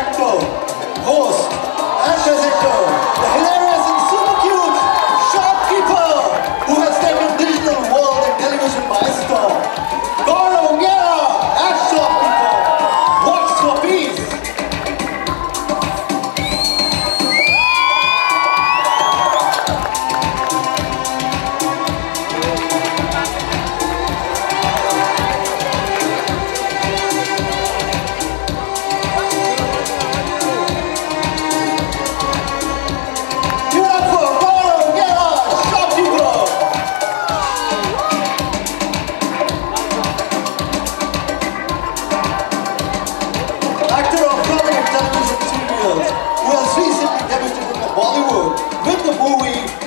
actor, host, and presenter, the hilarious and super cute shopkeeper who has taken digital world and television by storm. Gaurav Gera as shopkeeper. What's for peace?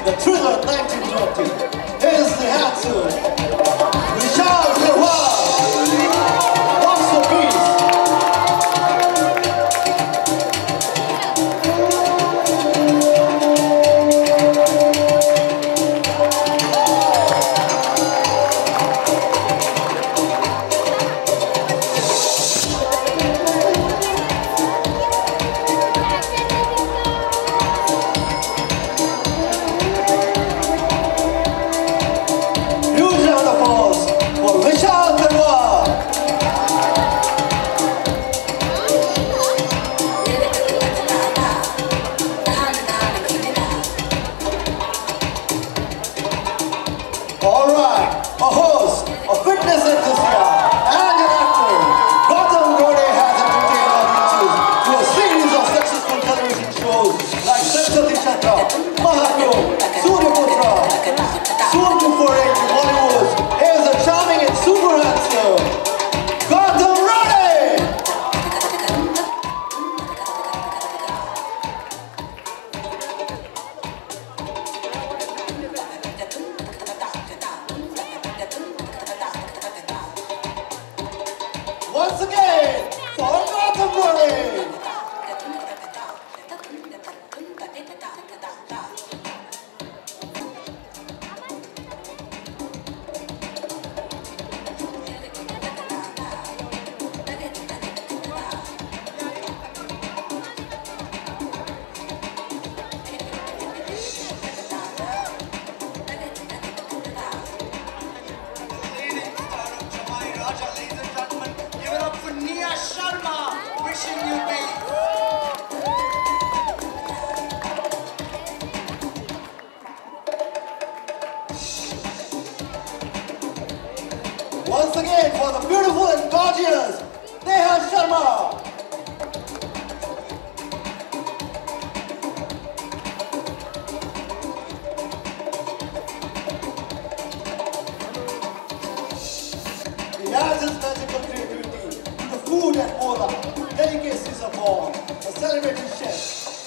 The thriller 1920. Here's the answer. Vishal Karwal. What's for peace? Once again, for Gautam Rode. Once again, for the beautiful and gorgeous Neha Sharma. He adds his magical creativity to the food and mola, delicacies of all. A celebrated chef,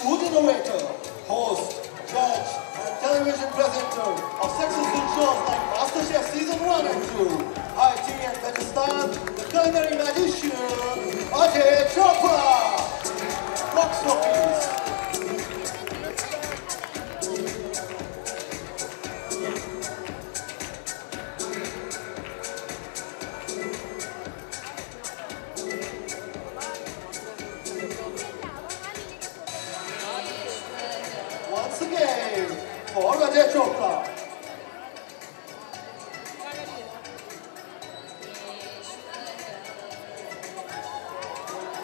food innovator, host, judge, and television presenter of successful shows like MasterChef Season 1 and 2. IT and Pakistan, the culinary magician, Ajay Chopra. Box for peace. Once again, for Ajay Chopra.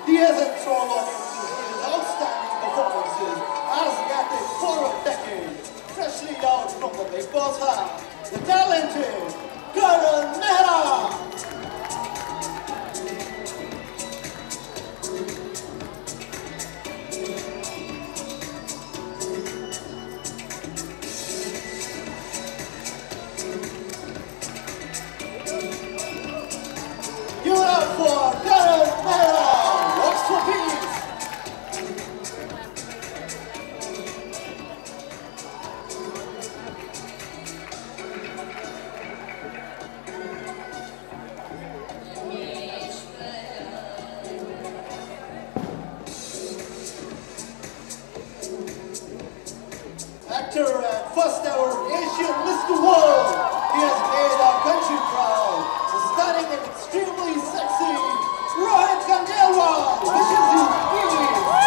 He has enthralled audiences with his outstanding performances as he acted for a decade, freshly out from the Big Boss house, the talented Karan Mehra. Give it up for Karan Mehra. What's for peace? Actor and first ever Asian Mr. World, he has made our country proud. The stunning and extremely sexy Rohit Khandelwal wishes you peace.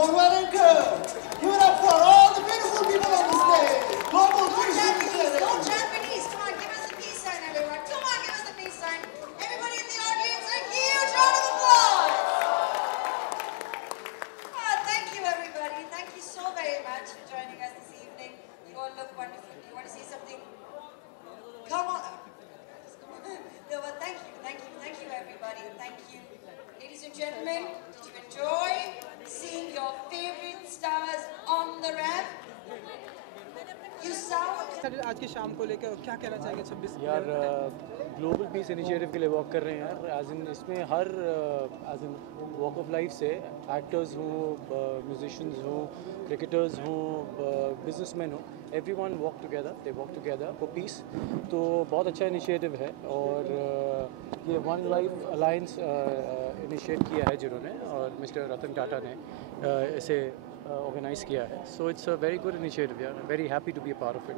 on, well and good. Give it up for all the beautiful people on the stage. Global Peace Initiative. Go Japanese. Come on, give us the peace sign, everyone. Come on, give us the peace sign. Everybody in the audience, a huge round of applause. Thank you, everybody. Thank you so very much for joining us this evening. You all look wonderful. Do you want to say something? Come on. No, well, thank you, everybody. Thank you. Ladies and gentlemen, did you enjoy seeing your favorite stars on the ramp? You sound... sir आज की शाम को लेकर क्या कहना चाहेंगे 26 यार global piece initiative के लिए वॉक कर रहे हैं यार एज इन इसमें हर age in walk of life से एक्टर्स हों म्यूजिशियंस हों क्रिकेटर्स हों बिजनेसमैन हों everyone walk together for peace तो बहुत अच्छा इनिशिएटिव है और ये वन लाइफ अलायंस इनिशिएट किया है जिन्होंने और मिस्टर रतन टाटा ने इसे ऑर्गेनाइज किया है so it's a very good initiative यार very happy to be a part of it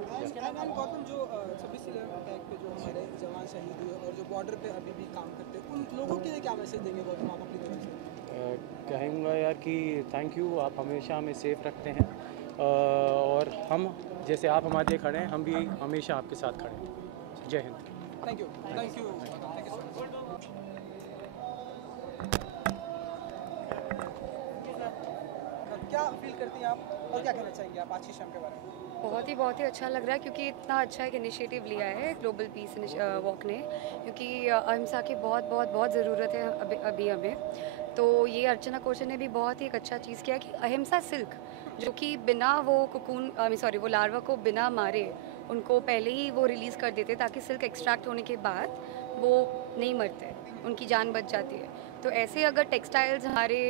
Gautam जो 26/11 अटैक पे जो हमारे जवान शहीद हुए और जो बॉर्डर पे अभी भी काम करते हैं उन लोगों के लिए क्या मैसेज देंगे गौतम आप अपनी तरफ से? कहूँगा यार कि थैंक यू आप हमेशा हमें सेफ रखते हैं और हम जैसे आप हमारे लिए खड़े हैं हम भी हमेशा आपके साथ खड़े हैं जय Hind thank you so much क्या फील करती हैं आप और क्या कहना चाहेंगे आप आज की शाम के बारे में? बहुत ही अच्छा लग रहा है क्योंकि इतना अच्छा एक इनिशिएटिव लिया है ग्लोबल पीस वॉक ने क्योंकि अहिंसा की बहुत ज़रूरत है अभी हमें तो ये अर्चना कोचर ने भी बहुत ही एक अच्छा चीज़ किया कि अहिंसा सिल्क जो कि बिना वो वो लार्वा को बिना मारे उनको पहले ही वो रिलीज़ कर देते ताकि सिल्क एक्सट्रैक्ट होने के बाद वो नहीं मरते उनकी जान बच जाती है तो ऐसे अगर टेक्सटाइल्स हमारे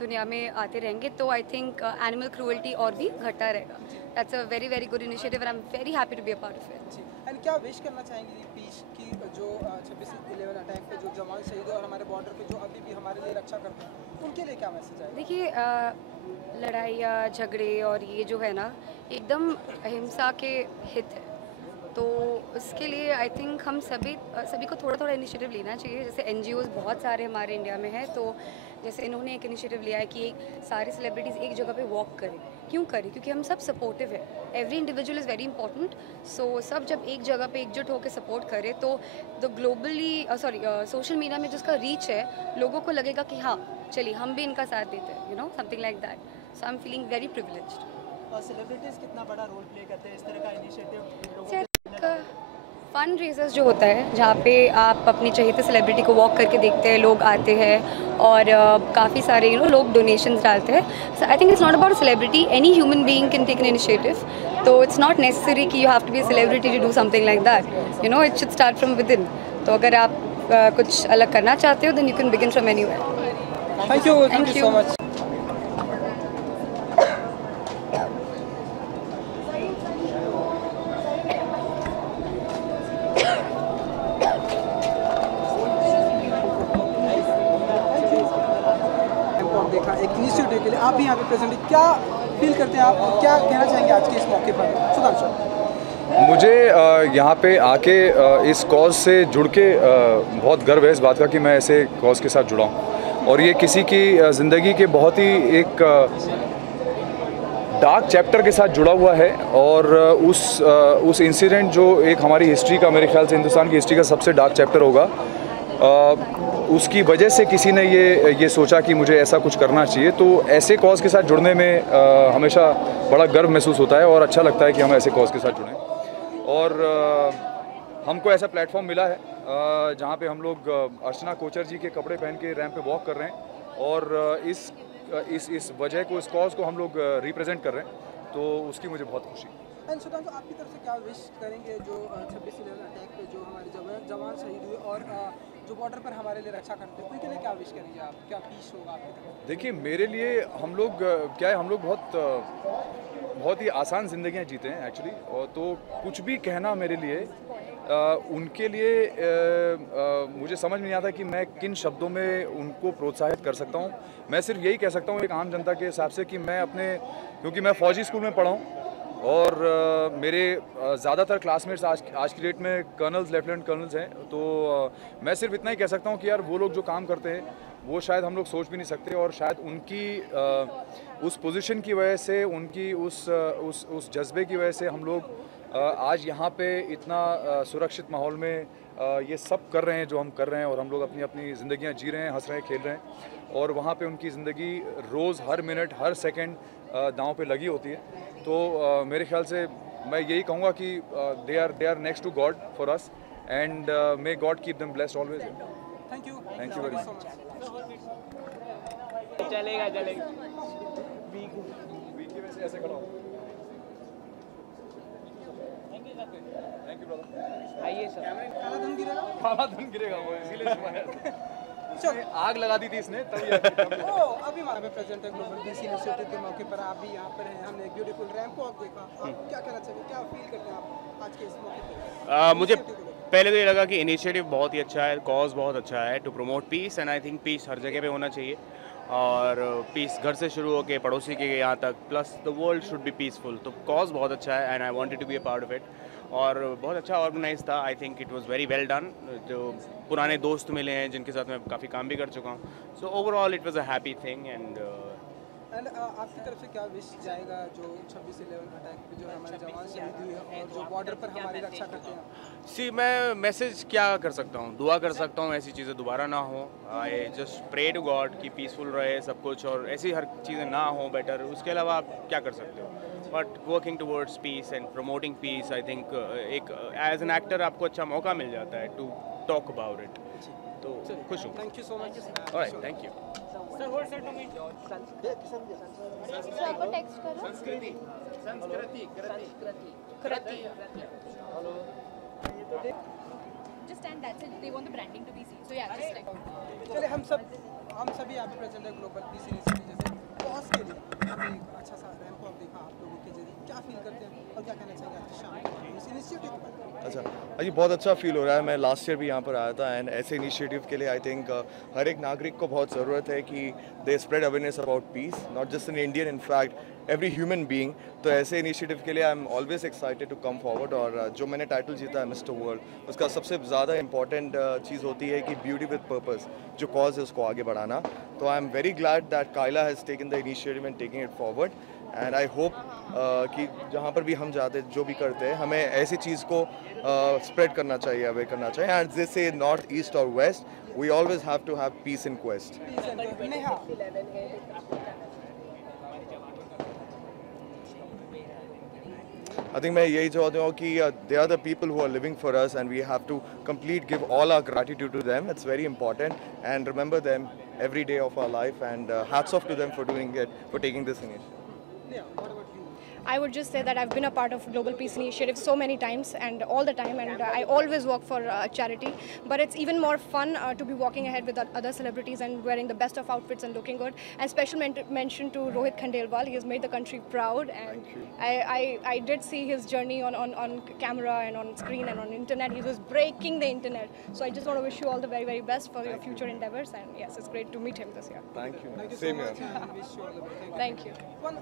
दुनिया में आते रहेंगे तो आई थिंक एनिमल क्रूअल्टी और भी घटता रहेगा that's a very good initiative and I am very happy to be a part of it and क्या विश करना चाहेंगे पीस की जो 26/11 अटैक पे जो जवान शहीद हुए और हमारे बॉर्डर पे जो अभी भी हमारे लिए रक्षा करते हैं उनके लिए क्या मैसेज है? देखिए लड़ाइयाँ झगड़े और ये जो है ना एकदम अहिंसा के हित है तो उसके लिए आई थिंक हम सभी को थोड़ा इनिशिएटिव लेना चाहिए जैसे NGOs बहुत सारे हमारे इंडिया में हैं तो जैसे इन्होंने एक इनिशिएटिव लिया है कि सारे सेलिब्रिटीज़ एक जगह पे वॉक करें क्यों करें क्योंकि हम सब सपोर्टिव है every individual is very important so सब जब एक जगह पे एकजुट होकर सपोर्ट करें तो द ग्लोबली सोशल मीडिया में जिसका रीच है लोगों को लगेगा कि हाँ चलिए हम भी इनका साथ देते हैं something like that so I am feeling very privileged. Celebrities कितना बड़ा रोल प्ले करते हैं इस तरह का इनिशिएटिव? फन रेजर्स जो होता है जहाँ पे आप अपनी चहेते सेलिब्रिटी को वॉक करके देखते हैं लोग आते हैं और काफ़ी सारे लोग डोनेशंस डालते हैं so I think it's not about celebrity any human being can take an initiative तो इट्स नॉट नेसेसरी कि you have to be a celebrity to do something like that it should start from within तो अगर आप कुछ अलग करना चाहते हो then you can begin from anywhere. Thank you so much. देखा एक इनिशिएटिव के लिए आप भी यहाँ पे प्रेजेंट हैं क्या फील करते हैं आप और क्या कहना चाहेंगे आज के इस मौके पर? सुधांशु मुझे यहाँ पे आके इस कॉज से जुड़ के बहुत गर्व है इस बात का कि मैं ऐसे कॉज के साथ जुड़ा हूँ और ये किसी की ज़िंदगी के बहुत ही एक डार्क चैप्टर के साथ जुड़ा हुआ है और उस इंसिडेंट जो एक हमारी हिस्ट्री का मेरे ख्याल से हिंदुस्तान की हिस्ट्री का सबसे डार्क चैप्टर होगा उसकी वजह से किसी ने ये सोचा कि मुझे ऐसा कुछ करना चाहिए तो ऐसे कॉज के साथ जुड़ने में हमेशा बड़ा गर्व महसूस होता है और अच्छा लगता है कि हम ऐसे कॉज के साथ जुड़ें और हमको ऐसा प्लेटफॉर्म मिला है जहाँ पे हम लोग अर्चना कोचर जी के कपड़े पहन के रैंप पे वॉक कर रहे हैं और इस वजह को इस कॉज को हम लोग रिप्रेजेंट कर रहे हैं तो उसकी मुझे बहुत खुशी है। एंड सुधांशु आपकी तरफ से क्या विश करेंगे जो 26/11 अटैक पे जो हमारे जवान शहीद हुए और जो बॉर्डर पर हमारे लिए रक्षा करते हैं उनके लिए क्या विश करेंगे आप क्या पीस होगा आपकी तरफ? देखिए मेरे लिए हम लोग क्या है हम लोग बहुत ही आसान ज़िंदगियाँ जीते हैं एक्चुअली और तो कुछ भी कहना मेरे लिए उनके लिए मुझे समझ में नहीं आता कि मैं किन शब्दों में उनको प्रोत्साहित कर सकता हूँ। मैं सिर्फ यही कह सकता हूँ एक आम जनता के हिसाब से कि मैं क्योंकि मैं फ़ौजी स्कूल में पढ़ा हूँ और मेरे ज़्यादातर क्लासमेट्स आज की डेट में कर्नल्स लेफ्टिनेंट कर्नल्स हैं तो मैं सिर्फ इतना ही कह सकता हूँ कि यार वो लोग जो काम करते हैं वो शायद हम लोग सोच भी नहीं सकते, और शायद उनकी उस पोजीशन की वजह से, उनकी उस जज्बे की वजह से हम लोग आज यहाँ पे इतना सुरक्षित माहौल में ये सब कर रहे हैं जो हम कर रहे हैं, और हम लोग अपनी अपनी ज़िंदगियाँ जी रहे हैं, हंस रहे हैं, खेल रहे हैं, और वहाँ पे उनकी ज़िंदगी रोज़, हर मिनट, हर सेकंड दांव पे लगी होती है। तो मेरे ख्याल से मैं यही कहूँगा कि they are next to God for us, and may God keep them blessed always. Thank you very much. चलेगा वीक की वजह से ऐसे खड़ा हूँ। Thank you brother. आइए सर। काला धन गिरेगा। काला धन गिरेगा, वो इसीलिए चल आग लगा दी थी इसने तभी। ओ अभी हमारे प्रेजेंट है ग्लोबल पीस इनिशिएटिव के मौके पर आप भी यहाँ पर हैं, हमने एक ब्यूटीफुल रैंप वॉक देखा, आप क्या कहना चाहिए, क्या फील करते हैं आप आज के इस मौके पर? मुझे Initiative को लेकर। पहले तो ये लगा कि इनिशिएटिव बहुत ही अच्छा है, कॉज बहुत अच्छा है to promote peace, and I think peace हर जगह पे होना चाहिए, और पीस घर से शुरू होकर पड़ोसी के यहाँ तक, plus the world should be peaceful. तो कॉज बहुत अच्छा है and I wanted to be a part of it, और बहुत अच्छा ऑर्गेनाइज था। I think it was very well done. जो पुराने दोस्त मिले हैं जिनके साथ मैं काफ़ी काम भी कर चुका हूँ, so overall it was a happy thing. And आपकी तरफ से क्या विश जाएगा जो 26/11 अटैक पे जो हमारे जवान शहीद हुए हैं और जो बॉर्डर पर हमारी रक्षा करते हैं? सी, मैं मैसेज क्या कर सकता हूँ, दुआ कर सकता हूँ ऐसी चीज़ें दोबारा ना हो। I just pray to God कि पीसफुल रहे सब कुछ, और ऐसी हर चीज़ें ना हो बेटर। उसके अलावा आप क्या कर सकते हो, but working towards peace and promoting peace, I think एक एज एन एक्टर आपको अच्छा मौका मिल जाता है टू टॉक अबाउट इट। तो खुश हूँ। Thank you so much. Alright, thank you. आपको टेक्स्ट करो। Just and that's it. They want the branding to be seen. So yeah, just like. चलिए हम सभी यहाँ पे प्रेजेंट है ग्लोबल पीस इनिशिएटिव जैसे कॉज के लिए हमने एक अच्छा सा रैंप वॉक देखा आप लोगों के जरिए, क्या फील करते हैं और क्या कहना चाहिए आज शाम को इस इनिशिएटिव के बारे में? अच्छा जी, बहुत अच्छा फील हो रहा है। मैं लास्ट ईयर भी यहाँ पर आया था, एंड ऐसे इनिशिएटिव के लिए आई थिंक हर एक नागरिक को बहुत ज़रूरत है कि they spread awareness about peace, not just in Indian, in fact every human being. तो ऐसे इनिशिएटिव के लिए I am always excited to come forward. और जो मैंने टाइटल जीता है मिस्टर वर्ल्ड, उसका सबसे ज़्यादा इंपॉर्टेंट चीज़ होती है कि ब्यूटी विद पर्पस, जो कॉज है उसको आगे बढ़ाना। तो आई am very glad that Kayla has taken the initiative and taking it forward, and I hope कि जहाँ पर भी हम जाते जो भी करते हैं हमें ऐसी चीज़ को स्प्रेड करना चाहिए, अवेयर करना चाहिए। एंड दिस से नॉर्थ, ईस्ट और west, we always have to have peace in quest. Neha, I think मैं यही चाहता हूँ कि they are the people who are living for us, and we have to give all our gratitude to them. It's very important, and remember them every day of our life, and hats off to them for doing it, for taking this initiative. Neha, what about you? I would just say that I've been a part of Global Peace Initiative so many times and all the time, and I always work for charity. But it's even more fun to be walking ahead with other celebrities and wearing the best of outfits and looking good. And special mention to Rohit Khandelwal. He has made the country proud, and I did see his journey on camera and on screen and on internet. He was breaking the internet. So I just want to wish you all the very, very best for your future endeavors. And yes, it's great to meet him this year. Thank you. Thank you Same so here. much, and wish you all the best. Thank you. One,